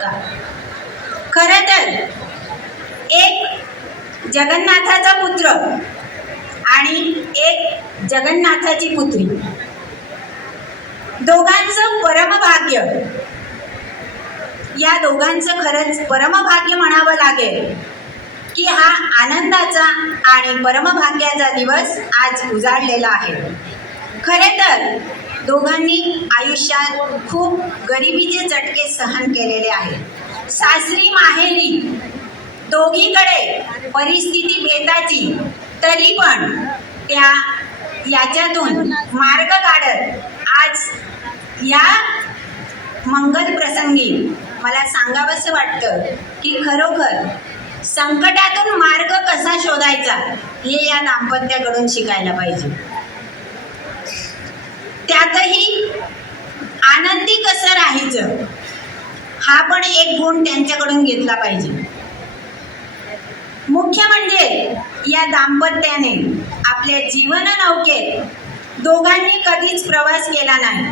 का खर तर एक जगन्नाथाचा पुत्र आणि एक जगन्नाथाची पुत्री. दोघांचं परमभाग्य. या दोघांचं खरंच परमभाग्य म्हणावं लागेल की हा आनंदाचा आणि परमभाग्याचा दिवस आज उजाडलेला आहे. खरे तर दोघांनी आयुष्यात खूप गरिबीचे चटके सहन केलेले आहेत. सासरी माहेरी दोघीकडे परिस्थिती बेताची तरी पण त्या याच्यातून मार्ग काढत आज या मंगल प्रसंगी मला सांगावंसं वाटतं की खरोखर संकटातून मार्ग कसा शोधायचा हे या दाम्पत्याकडून शिकायला पाहिजे. त्यातही आनंदी कसं राहायचं हा पण एक गुण त्यांच्याकडून घेतला पाहिजे. मुख्य म्हणजे या दाम्पत्याने आपल्या जीवन नौकेत दोघांनी कधीच प्रवास केला नाही.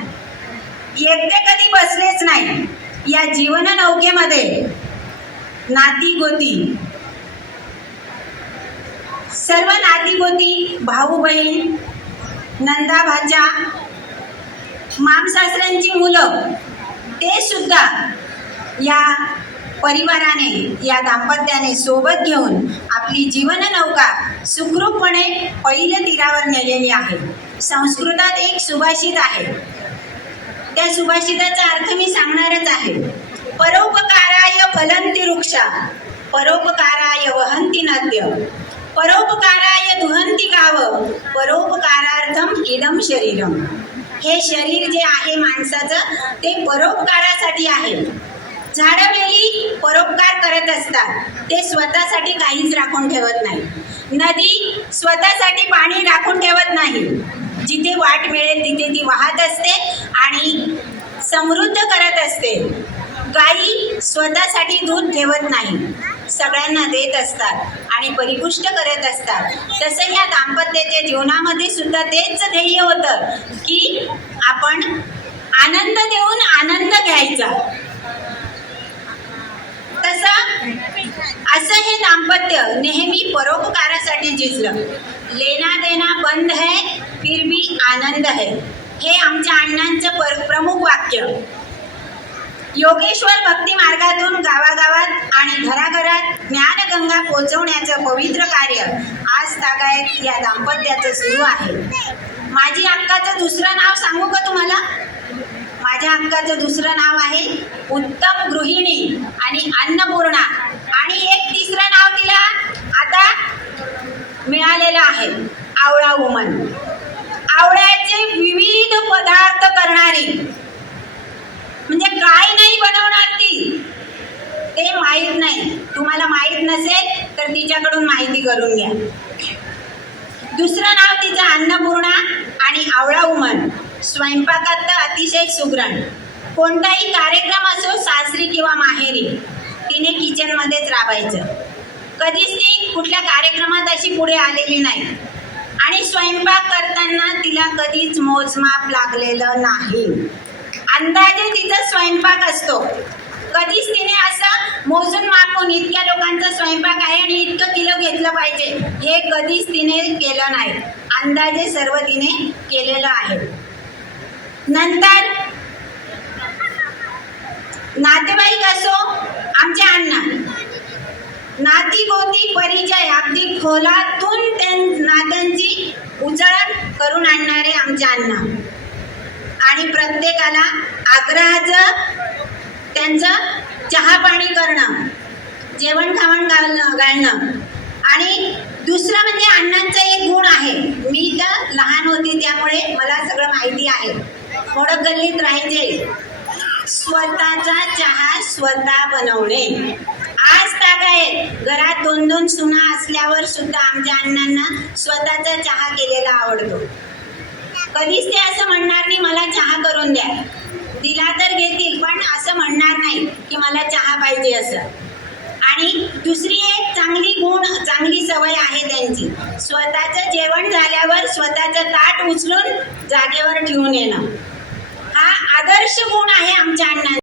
एकटे कधी बसलेच नाही. या जीवन नौकेमध्ये नाती गोती. सर्व नाती गोती भाऊ बहीण नंदा भाच्या मामसासऱ्यांची मुलं ते सुद्धा या परिवाराने या दाम्पत्याने सोबत घेऊन आपली जीवन नौका सुखरूपपणे पहिल्या तीरावर नेलेली आहे. संस्कृतात एक सुभाषित आहे. त्या सुभाषिताचा अर्थ मी सांगणारच आहे. परोपकाराय फलंती वृक्षा परोपकाराय वहंती नद्य परोपकाराय दुहंती गाव परोपकारार्थम इदम शरीरम. हे शरीर जे आहे माणसाचं ते परोपकारासाठी आहे. झाडं वेली परोपकार करत असतात. ते स्वतःसाठी काहीच राखून ठेवत नाही. नदी स्वतःसाठी पाणी राखून ठेवत नाही. जिथे वाट मिळेल तिथे ती वाहत असते आणि समृद्ध करत असते. गाई स्वतःसाठी दूध ठेवत नाही. सगळ्यांना देत असतात आणि परिपुष्ट करत असतात. तसं या दाम्पत्याच्या जीवनामध्ये सुद्धा तेच ध्येय होतं की आपण आनंद देऊन आनंद घ्यायचा. तसं असं हे दाम्पत्य नेहमी परोपकारासाठी झिजलं लेना देना बंद है फिर भी आनंद है. हे आमच्या अण्णांचं पर प्रमुख वाक्य. योगेश्वर भक्ती मार्गातून गावागावात आणि घराघरात ज्ञानगंगा पोचवण्याचं पवित्र कार्य आज तागायत या दाम्पत्याचं सुरू आहे. माझी अक्काचं दुसरं नाव सांगू का तुम्हाला? माझ्या हक्काचं दुसरं नाव आहे उत्तम गृहिणी आणि अन्नपूर्णा. आणि एक तिसरं नाव तिला आता मिळालेलं आहे आवळा वुमन आवळ्याचे विविध पदार्थ करणारी म्हणजे काय नाही बनवणार ती. ते माहीत नाही. तुम्हाला माहीत नसेल तर तिच्याकडून माहिती करून घ्या. दुसरं नाव तिचं अन्नपूर्णा आणि आवळा उमन. स्वयंपाकात तर अतिशय सुग्रण. कोणताही कार्यक्रम असो सासरी किंवा माहेरी तिने किचनमध्येच राबायचं. कधीच ती कुठल्या कार्यक्रमात अशी पुढे आलेली नाही. आणि स्वयंपाक करताना तिला कधीच मोजमाप लागलेलं नाही. अंदाजे तिचा स्वयंपाक असतो. कधीच तिने असं मोजून मापून इतक्या लोकांचा स्वयंपाक आहे आणि इतकं किलो घेतलं पाहिजे हे कधीच तिने केलं नाही. अंदाजे सर्व तिने केलेलं आहे. नंतर नातेवाईक असो आमच्या अण्णा. नाती गोती परिचय अगदी खोलातून त्या नात्यांची उचळण करून आणणारे आमच्या अण्णा. आणि प्रत्येकाला आग्रहाचं त्यांचं चहा पाणी करणं जेवण खावण घालणं घालणं. आणि दुसरं म्हणजे अण्णांचा एक गुण आहे. मी तर लहान होती त्यामुळे मला सगळं माहिती आहे. थोडं गल्लीत राहायचे. स्वतःचा चहा स्वतः बनवणे. आज काय? घरात दोन दोन सुना असल्यावर सुद्धा आमच्या अण्णांना स्वतःचा चहा केलेला आवडतो. कधीच ते असं म्हणणार नाही करून द्या. दिला तर घेतील पण असं म्हणणार नाही की मला चहा पाहिजे असं. आणि दुसरी एक चांगली गुण चांगली सवय आहे त्यांची. स्वतःचं जेवण झाल्यावर स्वतःचं ताट उचलून जागेवर ठेवून येणं. हा आदर्श गुण आहे आमच्या अण्णांचा.